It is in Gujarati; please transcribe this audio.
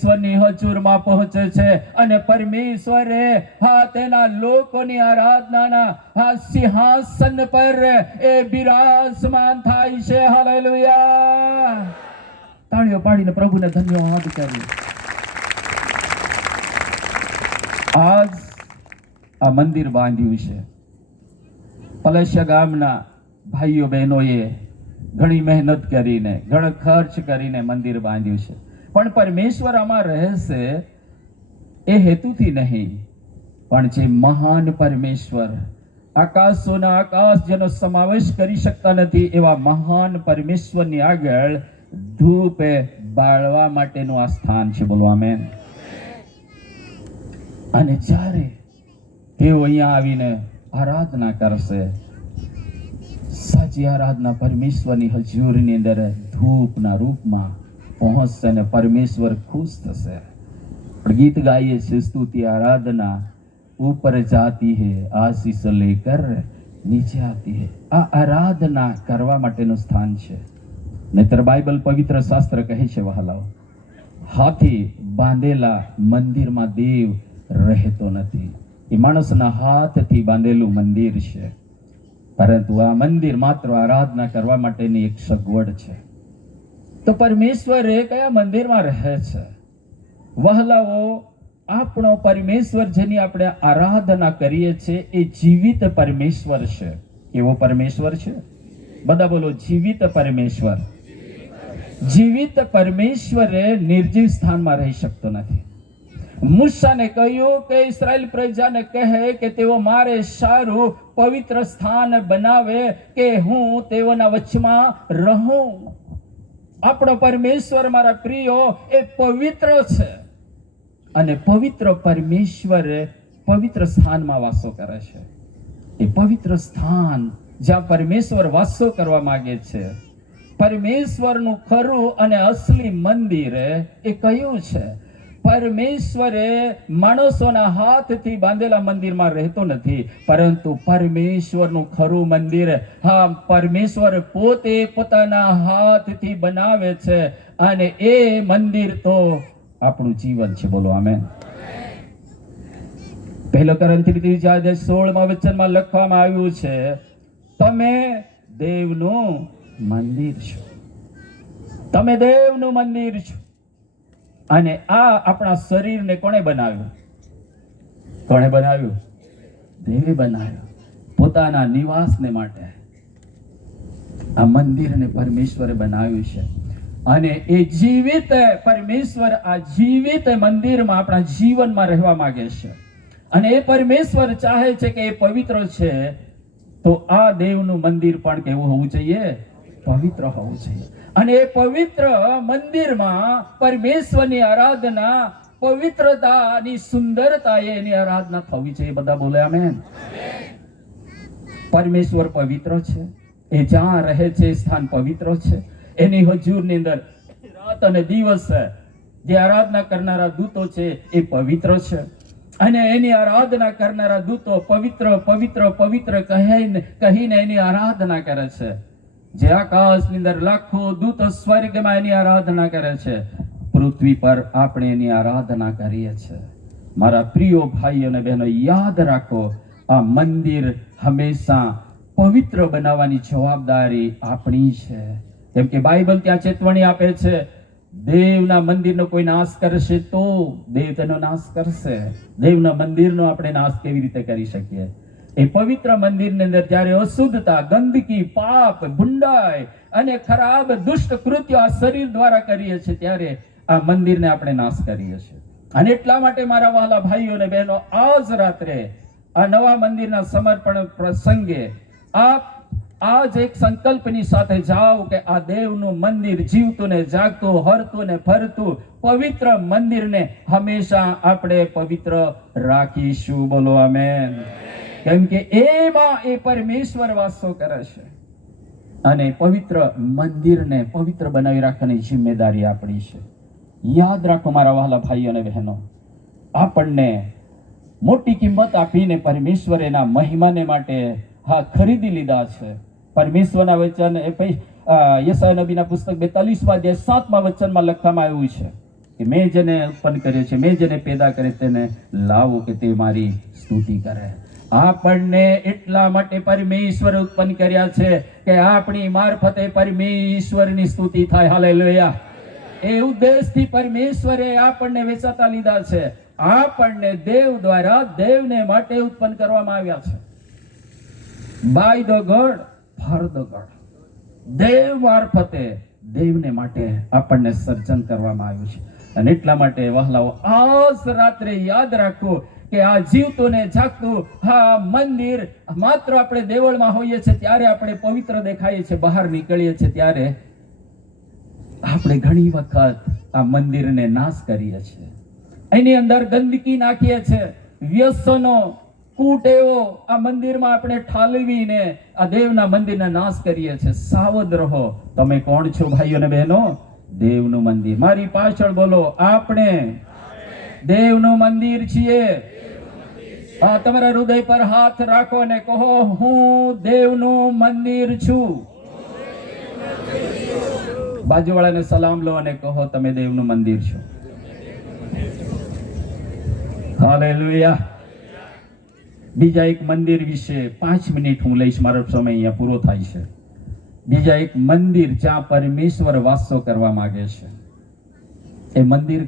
ઈશ્વરની હજુરમાં પહોંચે છે અને પરમેશ્વરે તેના લોકોની આરાધનાના સિંહાસન પર એ બિરાજમાન થાય છે. હાલેલુયા. તાળીઓ પાડીને પ્રભુને ધન્યવાદ કરીએ. આજ આ મંદિર બાંધ્યું છે. પલસ્યા ગામના ભાઈઓ બહેનોએ ઘણી મહેનત કરીને, ઘણો ખર્ચ કરીને મંદિર બાંધ્યું છે. પણ પરમેશ્વર આમાં રહેશે એ હેતુથી નહીં, પણ જે મહાન પરમેશ્વર, આકાશોના આકાશ જેનો સમાવેશ કરી શકતા નથી એવા મહાન પરમેશ્વરની આગળ ધૂપ બાળવા માટેનું આ સ્થાન છે. બોલો આમેન. અને જ્યારે તેઓ અહીંયા આવીને આરાધના કરશે, સાચી આરાધના પરમેશ્વરની હજુરની અંદર ધૂપના રૂપમાં પહોંચશે અને પરમેશ્વર ખુશ થશે. પણ ગીત ગાઈએ છે, સ્તુતિ આરાધના ઉપર જાતી હે, આશીષ લેકર નીચે આતી હે. આ આરાધના કરવા માટેનું સ્થાન છે. નહીતર બાઇબલ પવિત્ર શાસ્ત્ર કહે છે, વહાલાઓ, હાથી બાંધેલા મંદિરમાં દેવ રહેતો નથી. એ માણસના હાથથી બાંધેલું મંદિર છે. પરંતુ આ મંદિર માત્ર આરાધના કરવા માટેની એક સગવડ છે. તો પરમેશ્વર એ કયા મંદિરમાં રહે છે? વહાલાઓ, આપણો પરમેશ્વર જેની આપણે આરાધના કરીએ છીએ એ જીવિત પરમેશ્વર છે. એવો પરમેશ્વર છે. બધા બોલો, જીવિત પરમેશ્વર. જીવિત પરમેશ્વર નિર્જીવ સ્થાનમાં રહી શકતો નથી. મૂસાને કહ્યું કે ઇસ્રાયેલ પ્રજાને કહે કે તેઓ મારે સારું પવિત્ર સ્થાન બનાવે કે હું તેઓના વચમાં રહું. આપણો પરમેશ્વર, મારા પ્રિયો, એ પવિત્ર છે અને પવિત્ર પરમેશ્વર પવિત્ર સ્થાનમાં વાસો કરે છે. એ પવિત્ર સ્થાન જ્યાં પરમેશ્વર વાસો કરવા માંગે છે, પરમેશ્વરનું ખરું અને અસલી મંદિર એ કયું છે? પરમેશ્વરે માણસોના હાથથી બાંધેલા મંદિરમાં રહેતો નથી, પરંતુ પરમેશ્વરનું ખરું મંદિર, પરમેશ્વર પોતે પોતાના હાથથી બનાવે છે અને એ મંદિર તો આપણું જીવન છે. બોલો આમેન. 1 કોરિન્થીય 3:16 વચનમાં લખવામાં આવ્યું છે, તમે દેવનું મંદિર છો. તમે દેવનું મંદિર છો. અને આ આપણા શરીરને કોણે બનાવ્યું? કોણે બનાવ્યું? દેવે બનાવ્યું. પોતાના નિવાસને માટે આ મંદિરને પરમેશ્વરે બનાવ્યું છે. અને એ જીવિત પરમેશ્વર આ જીવિત મંદિરમાં આપણા જીવનમાં રહેવા માંગે છે. અને એ પરમેશ્વર ચાહે છે કે એ પવિત્ર છે. તો આ દેવનું મંદિર પણ કેવું હોવું જોઈએ? પવિત્ર હોવું જોઈએ. અને એ પવિત્ર મંદિરમાં પરમેશ્વરની આરાધના, પવિત્રતાની સુંદરતા એની આરાધના થવી જોઈએ. બધા બોલે આમેન. પરમેશ્વર પવિત્ર છે. એ જ્યાં રહે છે એ સ્થાન પવિત્ર છે. એની હજુરની અંદર રાત અને દિવસ જે આરાધના કરનારા દૂતો છે એ પવિત્ર છે. અને એની આરાધના કરનારા દૂતો પવિત્ર પવિત્ર પવિત્ર કહીને એની આરાધના કરે છે. જે આકાશની અંદર લાખો દૂતો સ્વર્ગમાં એની આરાધના કરે છે, પૃથ્વી પર આપણે એની આરાધના કરીએ છીએ. મારા પ્રિય ભાઈ અને બહેનો, યાદ રાખો, આ મંદિર હંમેશા પવિત્ર બનાવવાની જવાબદારી આપણી છે. કેમ કે બાઇબલ ત્યાં ચેતવણી આપે છે, દેવના મંદિરનો કોઈ નાશ કરશે તો દેવ તેનો નાશ કરશે. દેવના મંદિરનો આપણે નાશ કેવી રીતે કરી શકીએ? એ પવિત્ર મંદિરની અંદર જ્યારે અશુદ્ધતા, ગંદકી, પાપ, ભૂંડાઈ અને ખરાબ દુષ્ટ કૃત્યો આ શરીર દ્વારા કરીએ છીએ, ત્યારે આ મંદિરને આપણે નાશ કરીએ છીએ. અને એટલા માટે મારા વહાલા ભાઈઓ અને બહેનો, આજ રાત્રે આ નવા મંદિરના સમર્પણ પ્રસંગે આજ એક સંકલ્પની સાથે જાઓ કે આ દેવનું મંદિર જીવતું ને જાગતું, હરતું ને ફરતું પવિત્ર મંદિરને હંમેશા આપણે પવિત્ર રાખીશું. બોલો આમેન. કેમ કે એમાં એ પરમેશ્વર વાસો કરે છે અને પવિત્ર મંદિરને પવિત્ર બનાવી રાખવાની જિમ્મેદારી આપણી છે. યાદ રાખો મારા વહાલા ભાઈઓ અને બહેનો, આપણને મોટી કિંમત આપીને પરમેશ્વર એના મહિમાને માટે ખરીદી લીધા છે. પરમેશ્વરના વચન યશાયા નબીના પુસ્તક 42 અધ્યાય 7મા વચનમાં લખવામાં આવ્યું છે કે મેં જેને ઉત્પન્ન કર્યો છે, મેં જેને પેદા કરે તેને લાવો કે તે મારી સ્તુતિ કરે. આપણને એટલા માટે પરમેશ્વરે ઉત્પન્ન કર્યા છે કે આપણી મારફતે પરમેશ્વરની સ્તુતિ થાય. હાલેલુયા. એ ઉદ્દેશથી પરમેશ્વરે આપણને વેચાતા લીધા છે. આપણને દેવ દ્વારા દેવને માટે ઉત્પન્ન કરવામાં આવ્યા છે. By the God for the God. દેવ મારફતે દેવને માટે આપણને સર્જન કરવામાં આવ્યું છે. અને એટલા માટે વહાલાઓ, આજ રાત્રે યાદ રાખો કે આ જીવતું ને જાગતું આ મંદિર, માત્ર આપણે દેવળમાં હોઈએ છીએ ત્યારે આપણે પવિત્ર દેખાઈએ છીએ, બહાર નીકળીએ છીએ ત્યારે આપણે ઘણી વખત આ મંદિરને નાશ કરીએ છીએ. એની અંદર ગંદકી નાખીએ છીએ, વ્યસનો, કુટેવો આ મંદિરમાં આપણે ઠાલવીને આ દેવના મંદિરને નાશ કરીએ છીએ. સાવધ રહો. તમે કોણ છો ભાઈઓ અને બહેનો? દેવનું મંદિર. મારી પાછળ બોલો, આપણે દેવનું મંદિર છીએ. તમારા હૃદય પર હાથ રાખો અને કહો, હું દેવનું મંદિર છું. બાજુવાળાને સલામ લો અને કહો, તમે દેવનું મંદિર છો. હાલેલુયા. બીજા એક મંદિર વિશે 5 મિનિટ હું લઈશ, મારો સમય અહીંયા પૂરો થાય છે. બીજા એક મંદિર જ્યાં પરમેશ્વર વાસો કરવા માંગે છે, એ મંદિર